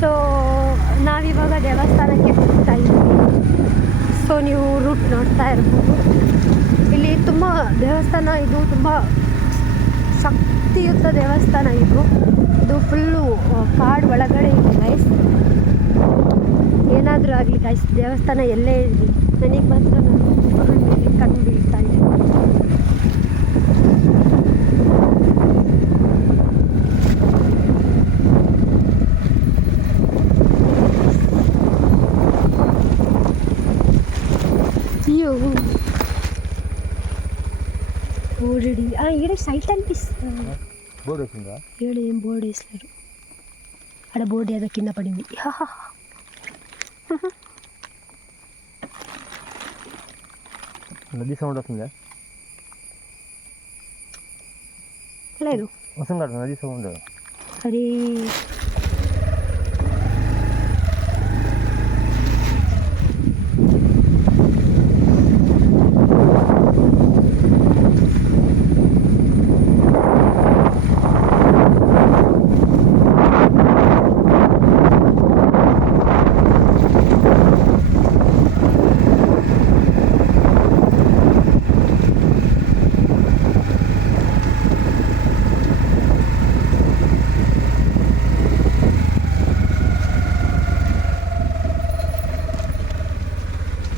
So ನಾವಿವಾಗ ದೇವಸ್ಥಾನಕ್ಕೆ ಹೋಗ್ತಾ ಇದ್ದೀವಿ. ಸೊ ನೀವು ರೂಟ್ ನೋಡ್ತಾ ಇರ್ಬೋದು. ಇಲ್ಲಿ ತುಂಬ ದೇವಸ್ಥಾನ ಇದು, ತುಂಬ ಶಕ್ತಿಯುತ ದೇವಸ್ಥಾನ ಇದು. ಇದು ಫುಲ್ಲು ಕಾಡು ಒಳಗಡೆ ಇದೆ ಗೈಸ್ ಏನಾದರೂ ಆಗಲಿ ಗೈಸ್ ದೇವಸ್ಥಾನ ಎಲ್ಲೇ ಇರಲಿ. ನನಗೆ ಮಾತ್ರ ನಾನು ಗುರುವಿನ ఓడి ఈడ సైట్ అనిపిస్తుంది. బోర్డు వచ్చిందా ఈడ ఏం బోర్డు వేసలేరు ఆడ బోర్డు ఏదో కింద పడింది. నది సౌండ్ వస్తుందా? లేదు. వస్తుంది? నది సౌండ్? అది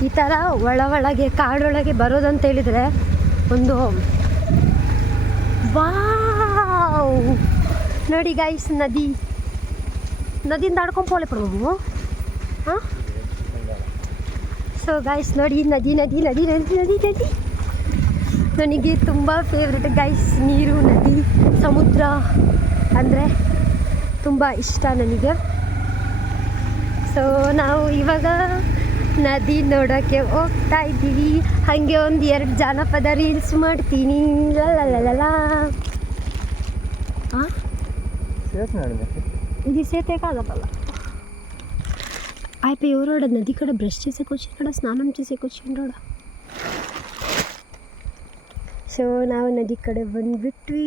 ಈ ಥರ ಒಳ ಒಳಗೆ ಕಾಡೊಳಗೆ ಬರೋದಂತ ಹೇಳಿದರೆ ಒಂದು ವಾವ್! ನೋಡಿ ಗೈಸ್ ನದಿ. ನದಿಯಿಂದ ಆಡ್ಕೊಂಡು ಪೋಲೆ ಪಡ್ಬೋದು ಹಾಂ? ಸೊ ಗೈಸ್ ನೋಡಿ, ನದಿ ನದಿ ನದಿ ನದಿ ನದಿ ನದಿ. ನನಗೆ ತುಂಬ ಫೇವ್ರೆಟ್ ಗೈಸ್ ನೀರು, ನದಿ, ಸಮುದ್ರ ಅಂದರೆ ತುಂಬ ಇಷ್ಟ ನನಗೆ. ಸೊ ನಾವು ಇವಾಗ ನದಿ ನೋಡೋಕ್ಕೆ ಹೋಗ್ತಾ ಇದ್ದೀವಿ ಹಾಗೆ ಒಂದು ಎರಡು ಜಾನಪದ ರೀಲ್ಸ್ ಮಾಡ್ತೀನಿ ಲಲಲಲಲ ఆ? చేస్తున్నాడు ఇది సేతే కాదపల్ల అయిపోయి ఎవరోడ నది కడ బ్రష్ చేసేకి వచ్చినాడా స్నానం చేసేకి వచ్చిండోడ ಸೊ ನಾವು ನದಿ ಕಡೆ ಬಂದ್ಬಿಟ್ವಿ